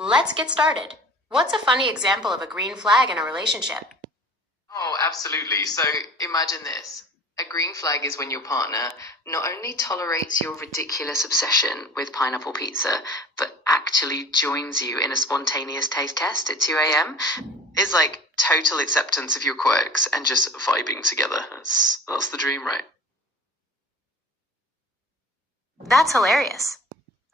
Let's get started. What's a funny example of a green flag in a relationship? Oh, absolutely. So imagine this. A green flag is when your partner not only tolerates your ridiculous obsession with pineapple pizza, but actually joins you in a spontaneous taste test at 2 a.m. It's like total acceptance of your quirks and just vibing together. That's the dream, right? That's hilarious.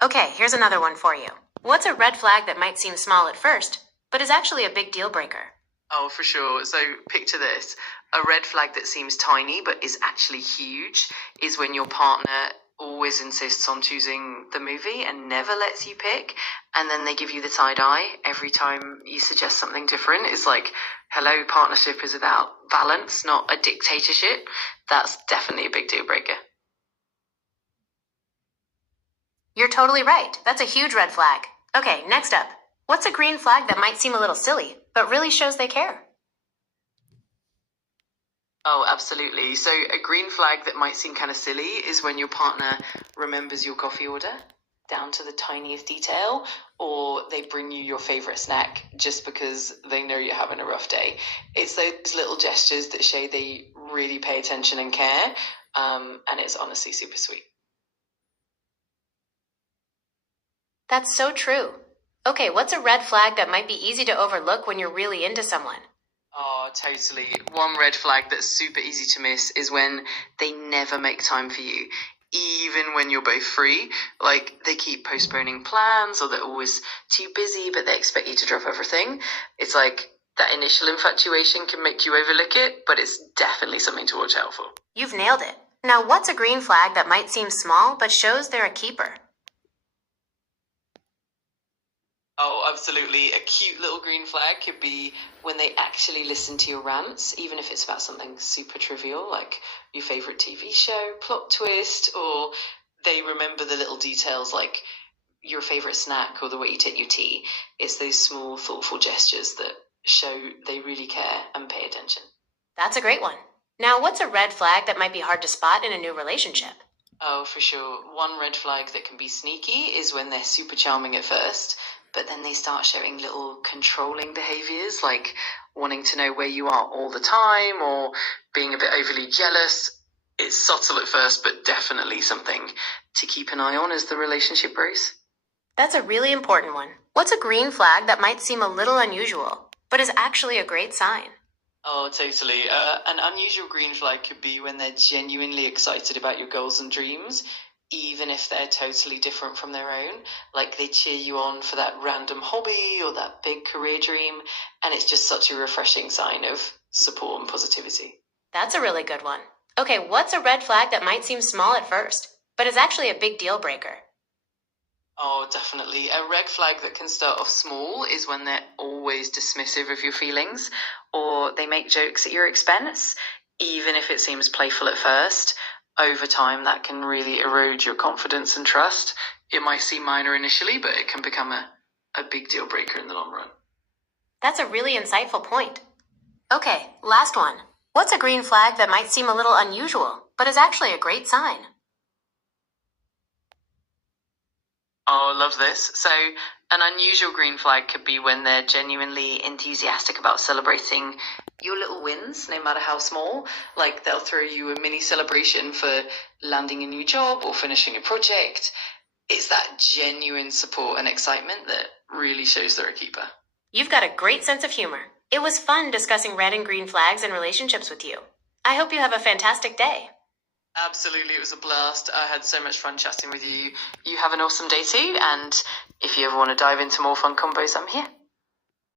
Okay, here's another one for you. What's a red flag that might seem small at first, but is actually a big deal breaker? Oh, for sure. So picture this. A red flag that seems tiny but is actually huge is when your partner always insists on choosing the movie and never lets you pick, and then they give you the side eye every time you suggest something different. It's like, hello, partnership is about balance, not a dictatorship. That's definitely a big deal breaker. You're totally right. That's a huge red flag. Okay, next up. What's a green flag that might seem a little silly, but really shows they care? Oh, absolutely. So a green flag that might seem kind of silly is when your partner remembers your coffee order down to the tiniest detail, or they bring you your favorite snack just because they know you're having a rough day. It's those little gestures that show they really pay attention and care, and it's honestly super sweet. That's so true. Okay, what's a red flag that might be easy to overlook when you're really into someone? Oh, totally. One red flag that's super easy to miss is when they never make time for you, even when you're both free. Like, they keep postponing plans, or they're always too busy, but they expect you to drop everything. It's like that initial infatuation can make you overlook it, but it's definitely something to watch out for. You've nailed it. Now, what's a green flag that might seem small but shows they're a keeper? Oh, absolutely. A cute little green flag could be when they actually listen to your rants, even if it's about something super trivial, like your favorite TV show, plot twist, or they remember the little details like your favorite snack or the way you take your tea. It's those small, thoughtful gestures that show they really care and pay attention. That's a great one. Now, what's a red flag that might be hard to spot in a new relationship? Oh, for sure. One red flag that can be sneaky is when they're super charming at first, but then they start showing little controlling behaviors, like wanting to know where you are all the time or being a bit overly jealous. It's subtle at first, but definitely something to keep an eye on as the relationship grows. That's a really important one. What's a green flag that might seem a little unusual, but is actually a great sign? Oh, totally. An unusual green flag could be when they're genuinely excited about your goals and dreams, even if they're totally different from their own. Like, they cheer you on for that random hobby or that big career dream, and it's just such a refreshing sign of support and positivity. That's a really good one. Okay, what's a red flag that might seem small at first, but is actually a big deal breaker? Oh, definitely. A red flag that can start off small is when they're always dismissive of your feelings, or they make jokes at your expense, even if it seems playful at first. Over time, that can really erode your confidence and trust. It might seem minor initially, but it can become a big deal breaker in the long run. That's a really insightful point. Okay, last one. What's a green flag that might seem a little unusual, but is actually a great sign? Oh, I love this. So, an unusual green flag could be when they're genuinely enthusiastic about celebrating your little wins, no matter how small. Like, they'll throw you a mini celebration for landing a new job or finishing a project. It's that genuine support and excitement that really shows they're a keeper. You've got a great sense of humor. It was fun discussing red and green flags in relationships with you. I hope you have a fantastic day. Absolutely, it was a blast. I had so much fun chatting with you. You have an awesome day too, and if you ever want to dive into more fun combos, I'm here.